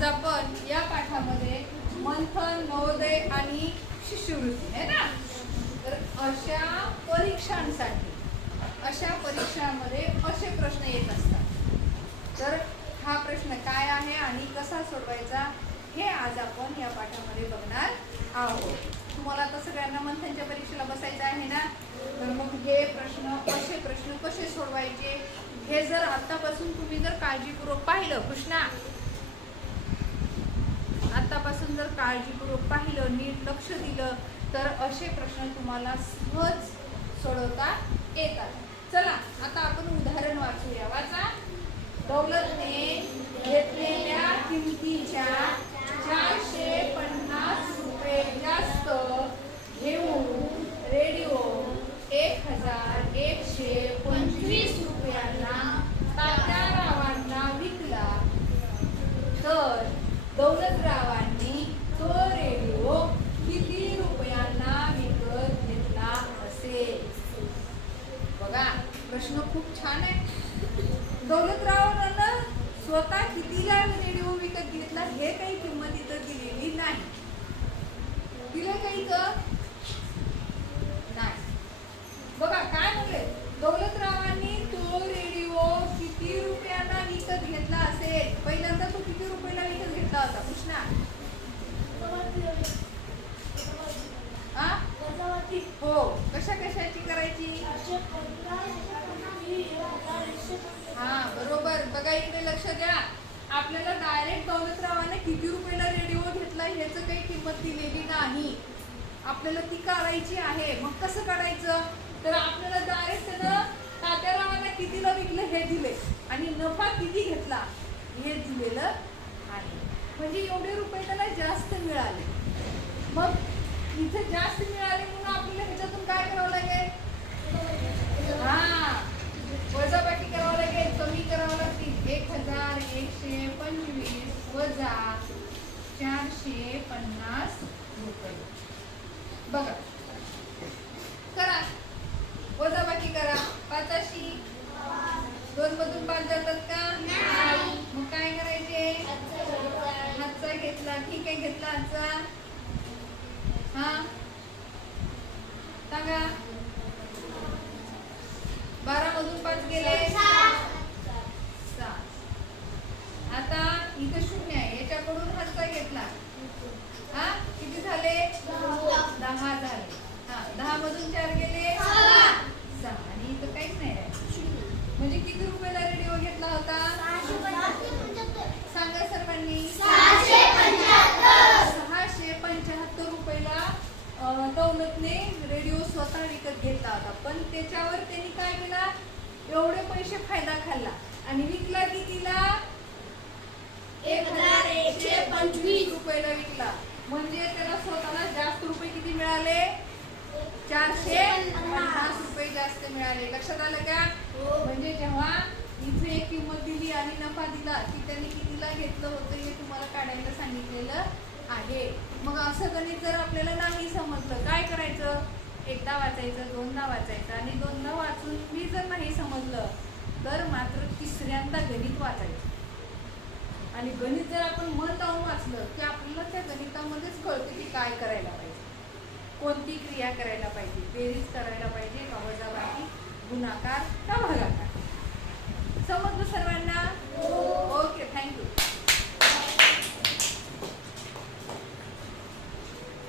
आज आपण या पाठामध्ये मंथन महोदय आणि शिष्यवृत्ती आहे ना? तर अशा परीक्षांसाठी अशा परीक्षांमध्ये असे प्रश्न येत असतात. तर हा प्रश्न काय आहे आणि कसा सोडवायचा हे आज आपण या पाठामध्ये बघणार आहोत. तुम्हाला आता सगळ्यांना मंथनच्या परीक्षेला बसायचं आहे ना? तर मग हे प्रश्न असे प्रश्न कसे सोडवायचे हे जर आतापासून तुम्ही जर काळजीपूर्वक पाहिलं कृष्णा जर काळजीपूर्वक पाहिलं नीट लक्ष दिलं तर असे प्रश्न तुम्हाला सहज सोडवता येतात. चला आता आपण उदाहरण वाचूया. वाचा. दौलतने घेतलेल्या किमतीच्या चारशे पन्नास रुपये जास्त घेऊन रेडिओ एक हजार एकशे पंचवीस रुपयांना तात्यारावांना विकला तर दौलतरावांनी तो रेडिओ किती रुपयांना विकत घेतला असेल बघा प्रश्न खूप छान आहे. दौलतरावांना स्वतः कितीला रेडिओ विकत घेतला हे काही किंमत इथं दिलेली नाही. दिलं काही तर नाही. बघा काय म्हणले? दौलतरावांनी तो रेडिओ किती रुपयांना विकत घेतला असेल? पहिल्यांदा तो किती रुपयाला विकत घेतला होता? कृष्णा? हो. कशा कशाची करायची हा बरोबर बघा इकडे लक्ष द्या आपल्याला डायरेक्ट दौलतरावाने किती रुपयाला रेडिओ घेतला ह्याचं काही किंमत दिलेली नाही. आपल्याला ती काढायची आहे. मग कसं काढायचं? तर आपल्याला डायरेक्ट त्यानं तात्यारावांना कितीला विकलं हे दिले. आणि नफा किती घेतला हे दिलेलं आहे. म्हणजे एवढे रुपये त्याला जास्त मिळाले. मग इथे जास्त मिळाले म्हणून आपल्याला ह्याच्यातून काय करावं लागेल? हा. वजाबाकी करावं लागेल कमी करावं लागतील. एक हजार एकशे पंचवीस वजा चारशे पन्नास रुपये. बघा. करा. वजाबाकी करा. पाचाशी. दोन मधून पाच जातात का? मग काय करायचे? हातचा घेतला. ठीक आहे घेतला हातचा. हा. सांगा बारा मधून पाच गेले सात आता इथं शून्य आहे याच्याकडून हातचा घेतला हा किती झाले दहा झाले हा दहा मधून चार गेले सहा आणि इथं काहीच नाही आहे म्हणजे किती रुपयाला रेडिओ घेतला होता सांगा सर्वांनी सहाशे पंच्याहत्तर रुपयाला अं, दौलतने रेडिओ स्वतः विकत घेतला होता पण त्याच्यावर त्यांनी काय केला? एवढे पैसे फायदा खाल्ला. आणि विकला कितीला एक हजार एकशे पंचवीस रुपयाला विकला. म्हणजे त्याला स्वतःला जास्त रुपये किती मिळाले? चारशे पन्नास रुपये जास्त मिळाले. लक्षात आलं का? म्हणजे जेव्हा इथे एक किंमत दिली आणि नफा दिला की त्यांनी कितीला घेतलं होतं हे तुम्हाला काढायला सांगितलेलं आहे. मग असं गणित जर आपल्याला नाही समजलं काय करायचं? एकदा वाचायचं दोनदा वाचायचं आणि दोनदा वाचून मी जर नाही समजलं तर मात्र तिसऱ्यांदा गणित वाचायचं. आणि गणित जर आपण मन लावून वाचलं की आपल्याला त्या गणितामध्येच कळतं की काय करायला पाहिजे. कोणती क्रिया करायला पाहिजे? बेरीज करायला पाहिजे का वजाबाकी गुणाकार का भागाकार.